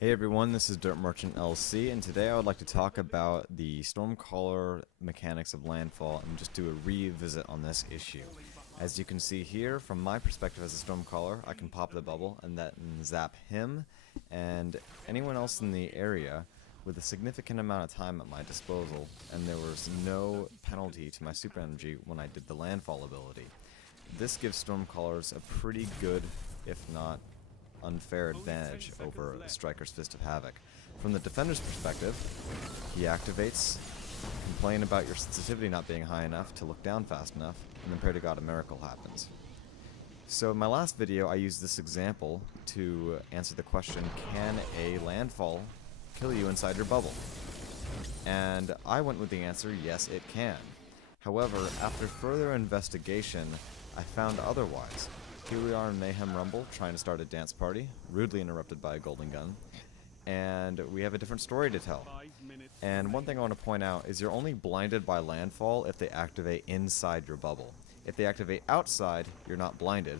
Hey everyone, this is Dirt Merchant LC, and today I would like to talk about the Stormcaller mechanics of Landfall and just do a revisit on this issue. As you can see here, from my perspective as a Stormcaller, I can pop the bubble and then zap him and anyone else in the area with a significant amount of time at my disposal, and there was no penalty to my super energy when I did the Landfall ability. This gives Stormcallers a pretty good, if not unfair advantage over Striker's Fist of Havoc. From the defender's perspective, he activates, complain about your sensitivity not being high enough to look down fast enough, and then pray to God a miracle happens. So in my last video I used this example to answer the question, can a landfall kill you inside your bubble? And I went with the answer, yes it can. However, after further investigation, I found otherwise. Here we are in Mayhem Rumble, trying to start a dance party, rudely interrupted by a golden gun, and we have a different story to tell. And one thing I want to point out is you're only blinded by landfall if they activate inside your bubble. If they activate outside, you're not blinded,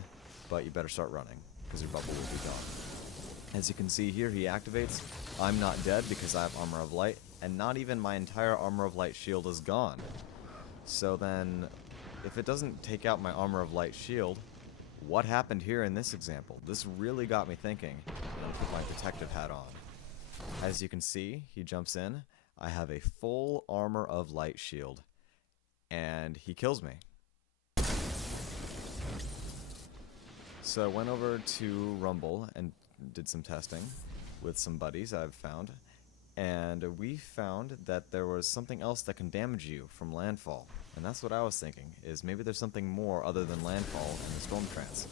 but you better start running, because your bubble will be gone. As you can see here, he activates. I'm not dead because I have Armor of Light, and not even my entire Armor of Light shield is gone. So then, if it doesn't take out my Armor of Light shield, what happened here in this example? This really got me thinking, and I put my detective hat on. As you can see, he jumps in. I have a full Armor of Light shield, and he kills me. So I went over to Rumble and did some testing with some buddies I've found, and we found that there was something else that can damage you from landfall. And that's what I was thinking, is maybe there's something more other than landfall and the storm trance.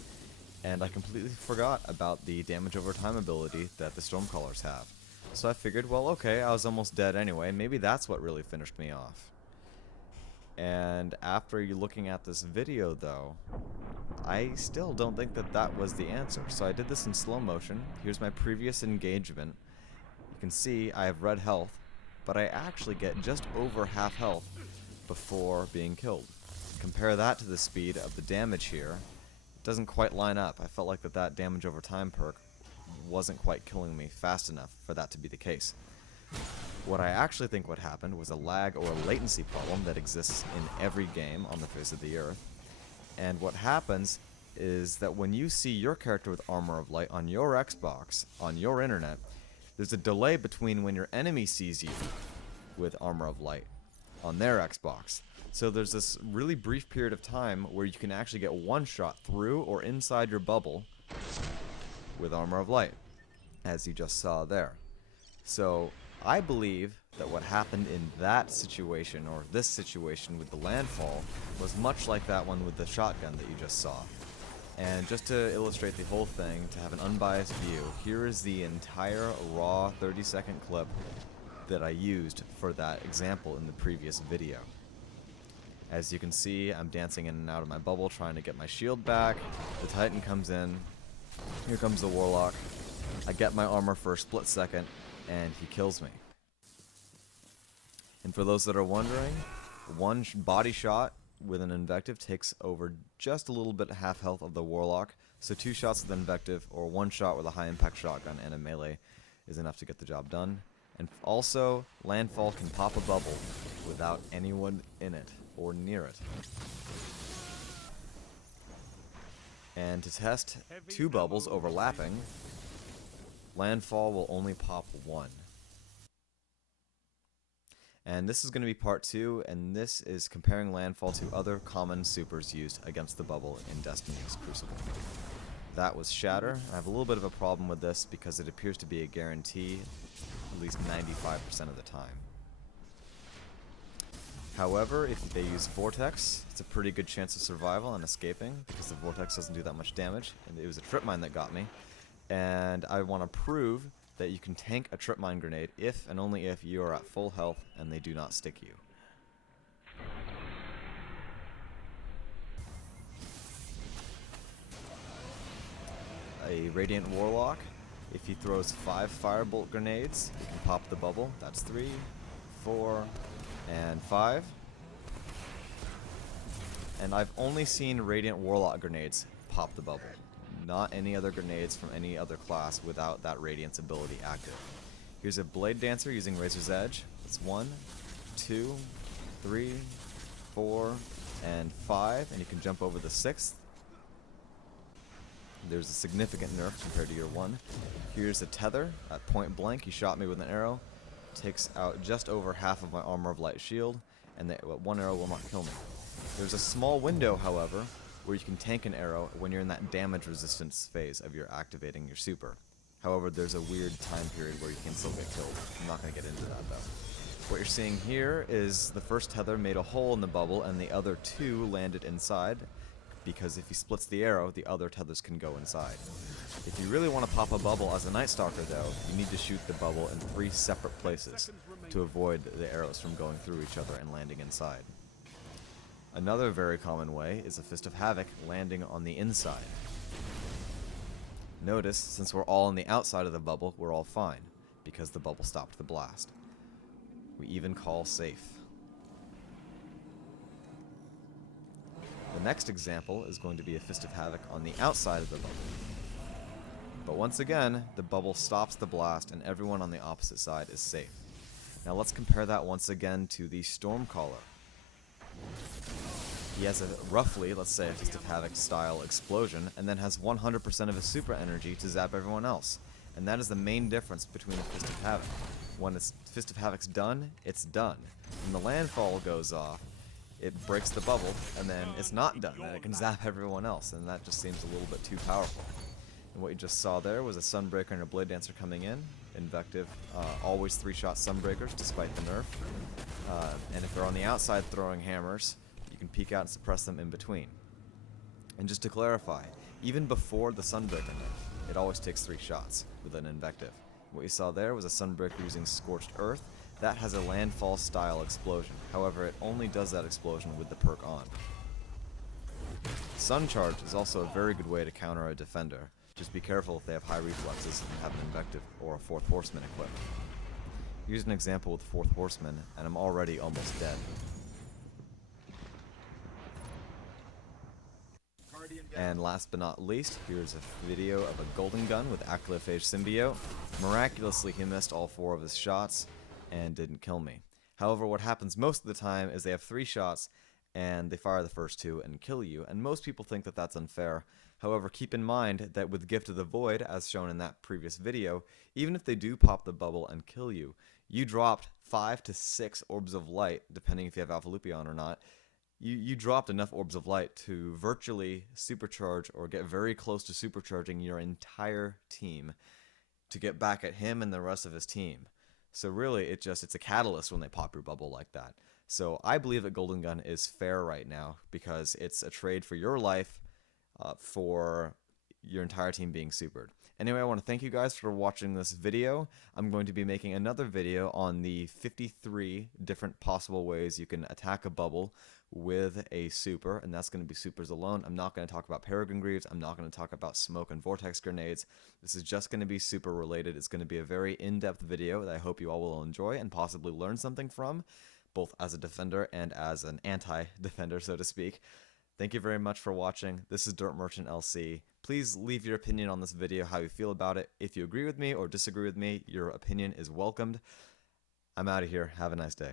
And I completely forgot about the damage over time ability that the Stormcallers have. So I figured, well okay, I was almost dead anyway, maybe that's what really finished me off. And after you looking at this video though, I still don't think that that was the answer. So I did this in slow motion. Here's my previous engagement. You can see I have red health, but I actually get just over half health before being killed. Compare that to the speed of the damage here. It doesn't quite line up. I felt like that damage over time perk wasn't quite killing me fast enough for that to be the case. What I actually think what happened was a lag or a latency problem that exists in every game on the face of the earth. And what happens is that when you see your character with Armor of Light on your Xbox, on your internet, there's a delay between when your enemy sees you with Armor of Light on their Xbox. So there's this really brief period of time where you can actually get one shot through or inside your bubble with Armor of Light, as you just saw there. So I believe that what happened in that situation, or this situation with the landfall, was much like that one with the shotgun that you just saw. And just to illustrate the whole thing, to have an unbiased view, here is the entire raw 30-second clip that I used for that example in the previous video. As you can see, I'm dancing in and out of my bubble trying to get my shield back. The Titan comes in. Here comes the Warlock. I get my armor for a split second, and he kills me. And for those that are wondering, one body shot with an Invective takes over just a little bit half health of the Warlock, so 2 shots with Invective or 1 shot with a high impact shotgun and a melee is enough to get the job done. And also, Landfall can pop a bubble without anyone in it or near it. And to test 2 bubbles overlapping, Landfall will only pop 1. And this is going to be part 2, and this is comparing Landfall to other common supers used against the bubble in Destiny's Crucible. That was Shatter. I have a little bit of a problem with this because it appears to be a guarantee at least 95% of the time. However, if they use Vortex, it's a pretty good chance of survival and escaping because the Vortex doesn't do that much damage, and it was a Trip Mine that got me. And I want to prove that you can tank a Trip Mine grenade if and only if you are at full health and they do not stick you. A Radiant Warlock, if he throws 5 Firebolt grenades, he can pop the bubble. That's 3, 4, and 5. And I've only seen Radiant Warlock grenades pop the bubble. not any other grenades from any other class without that Radiance ability active. Here's a Blade Dancer using Razor's Edge. That's 1, 2, 3, 4, and 5, and you can jump over the 6th. There's a significant nerf compared to your 1. Here's a Tether. At point blank, he shot me with an arrow. Takes out just over half of my Armor of Light shield, and one arrow will not kill me. There's a small window, however, where you can tank an arrow when you're in that damage resistance phase of your activating your super. However, there's a weird time period where you can still get killed. I'm not going to get into that though. What you're seeing here is the first Tether made a hole in the bubble and the other 2 landed inside, because if he splits the arrow, the other Tethers can go inside. If you really want to pop a bubble as a Night Stalker though, you need to shoot the bubble in 3 separate places to avoid the arrows from going through each other and landing inside. Another very common way is a Fist of Havoc landing on the inside. Notice, since we're all on the outside of the bubble, we're all fine, because the bubble stopped the blast. We even call safe. The next example is going to be a Fist of Havoc on the outside of the bubble. But once again, the bubble stops the blast and everyone on the opposite side is safe. Now let's compare that once again to the Stormcaller. He has a roughly, let's say, a Fist of Havoc style explosion, and then has 100% of his super energy to zap everyone else. And that is the main difference between the Fist of Havoc. When its Fist of Havoc's done, it's done. When the landfall goes off, it breaks the bubble, and then it's not done, and it can zap everyone else, and that just seems a little bit too powerful. And what you just saw there was a Sunbreaker and a Blade Dancer coming in. Invective, always 3-shot Sunbreakers despite the nerf. And if they're on the outside throwing hammers, you can peek out and suppress them in between. And just to clarify, even before the Sunbreaker nerf, it always takes 3 shots with an Invective. What you saw there was a Sunbreaker using Scorched Earth. That has a landfall style explosion. However, it only does that explosion with the perk on. Sun Charge is also a very good way to counter a defender. Just be careful if they have high reflexes and have an Invective or a 4th Horseman equipped. Here's an example with 4th Horseman, and I'm already almost dead. And last but not least, here's a video of a Golden Gun with Actylophage Symbiote. Miraculously, he missed all 4 of his shots and didn't kill me. However, what happens most of the time is they have 3 shots and they fire the first 2 and kill you, and most people think that that's unfair. However, keep in mind that with Gift of the Void, as shown in that previous video, even if they do pop the bubble and kill you, you dropped 5 to 6 orbs of light, depending if you have Alpha Lupion or not. You dropped enough orbs of light to virtually supercharge or get very close to supercharging your entire team to get back at him and the rest of his team. So really, it's a catalyst when they pop your bubble like that. So I believe that Golden Gun is fair right now because it's a trade for your life for your entire team being supered. Anyway, I want to thank you guys for watching this video. I'm going to be making another video on the 53 different possible ways you can attack a bubble with a super, and that's going to be supers alone. I'm not going to talk about Peregrine Greaves. I'm not going to talk about smoke and vortex grenades. This is just going to be super related. It's going to be a very in-depth video that I hope you all will enjoy and possibly learn something from, both as a defender and as an anti-defender, so to speak. Thank you very much for watching. This is Dirt Merchant LC. Please leave your opinion on this video, how you feel about it. If you agree with me or disagree with me, your opinion is welcomed. I'm out of here. Have a nice day.